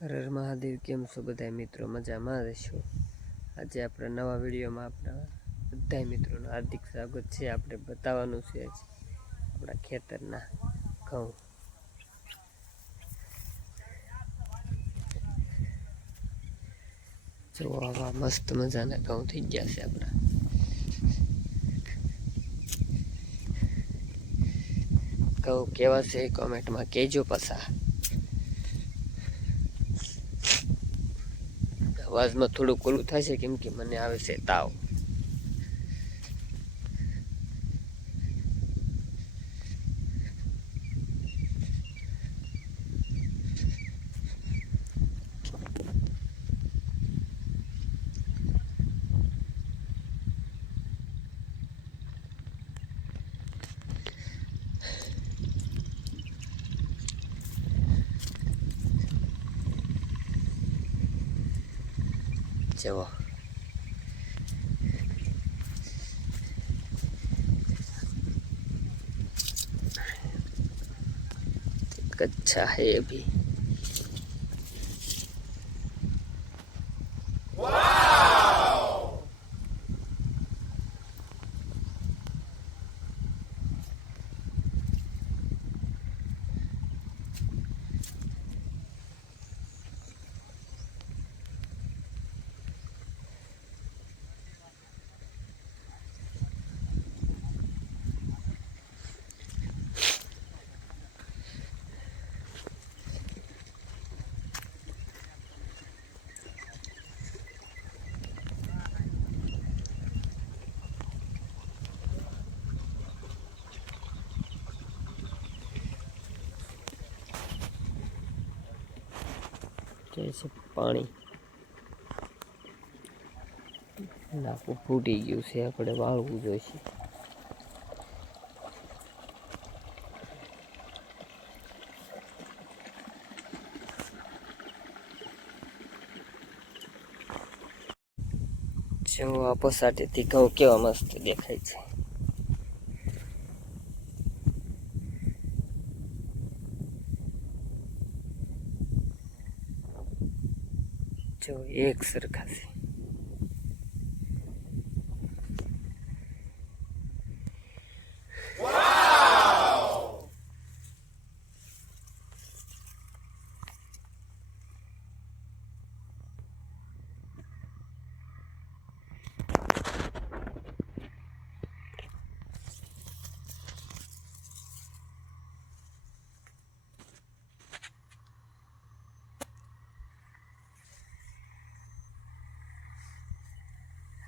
હર મહાદેવ, કેમ છો બધા મિત્રો? મજામાં રહેશો આજે આપણા નવા વિડીયોમાં આપણા બધા મિત્રોનું હાર્દિક સ્વાગત છે. આપણે બતાવવાનું છે આજે આપણા ખેતરના ઘઉં. જો આવા મસ્ત મજાના ઘઉં થઈ ગયા છે આપણા. ઘઉં કેવા છે? કોમેન્ટમાં કહેજો પાછા. અવાજમાં થોડુંક ઓલું થશે કેમ કે મને આવે છે તાવ. જવો कच्चा है अभी જैसे પાણી. નાકું ફૂટી ગયું છે, આપણે વાળવું જોઈશે. જો આ પસાટેથી ઘઉં કેવા મસ્ત દેખાય છે. જો એક સરખા છે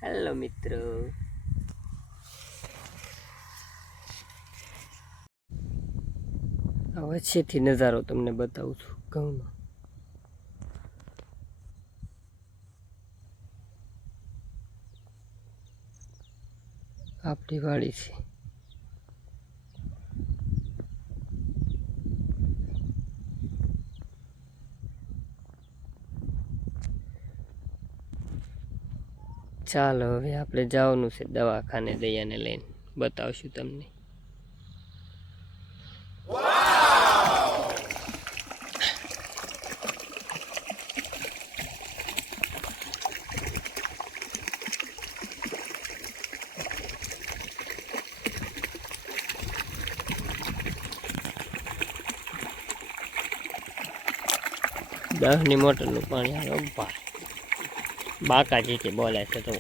હેલો મિત્રો. વચ્ચેથી નજારો તમને બતાવું છું ઘઉંનો. આપણી વાડી છે. ચાલો, હવે આપણે જવાનું છે દવાખાને દયાને લઈને. બતાવશું તમને. દસની મોટરનું પાણી આવે ભાઈ બાકાજીથી બોલે છે તો.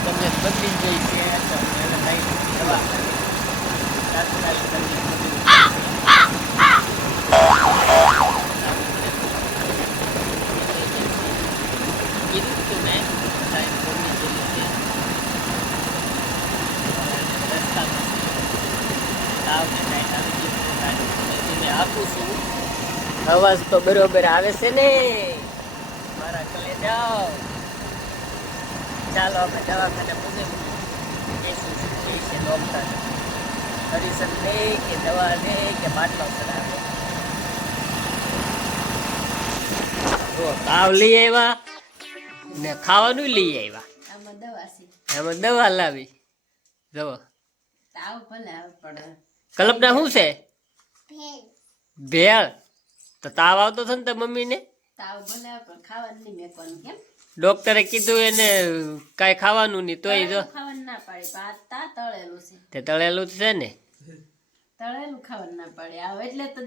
તબિયત બદલી ગઈ છે તો એને લઈ દવા તાત્કાલિક તબિયત બદલી. કીધું તું ને સાહેબ બદલી ગયેલી છે. રસ્તામાં તાવને કાંઈ આવી ગયું છે, કાંઈ આપું છું. અવાજ તો બરોબર આવે છે ને. મારા કલે જાઓ ચાલો આપણે દવાખાને પૂછે છે ડૉક્ટર હરિસન દે કે દવા દે કે બાટલો ચડાવે. જો તાવ લઈ આવ્યા ને ખાવાનું લઈ આવ્યા. આમાં દવા છે. એમાં દવા લાવી. જવો તાવ ભલે આવે પડે કલ્પના શું છે? ભેળ તો તાવ આવતો હતો ને તો મમ્મીને? તાવ ભલે પણ ખાવાનું નહીં મેકવાનું કેમ? ડોક્ટરે કીધું એને કાંઈ ખાવાનું નહીં તોય જો. ખાવાનું ના પાડે ભાત તા તળેલું છે. તે તળેલું જ છે ને? તળેલું ખાવાનું ના પાડે. આવે એટલે તો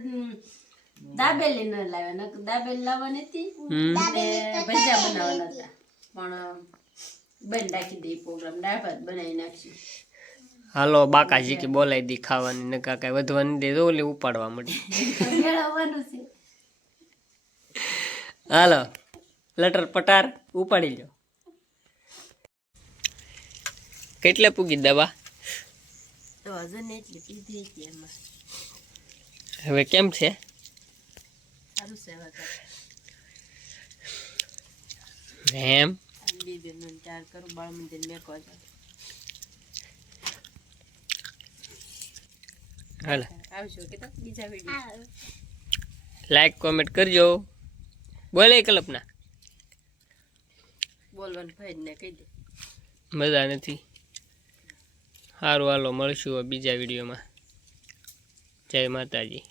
દાબેલી ન લાવે ન દાબેલી લાવવાની હતી. ભજીયા બનાવવાના હતા. પણ બંધ રાખી દઈ પ્રોગ્રામ દાળ ભાત બનાવી નાખશું. હાલો બાકાજી કે બોલાવી દી ખાવાની નકા કાંઈ વધવાની દે તો ઓલી ઉપાડવા મળી. હાલો લટર પટાર ઉપાડી લો કેટલે પૂગી દવા? ને હવે કેમ છે. એમ? નું ચાર કરું બાળ મંદિર મેં છો. હાલો. આવજો કે તો બીજા વીડિયો લાઈક કોમેન્ટ કરજો. બોલે કલ્પના. બોલવાનું ભાઈ કહી દે. મજા નથી. સારું હાલો મળશું હવે બીજા વિડીયોમાં જય માતાજી.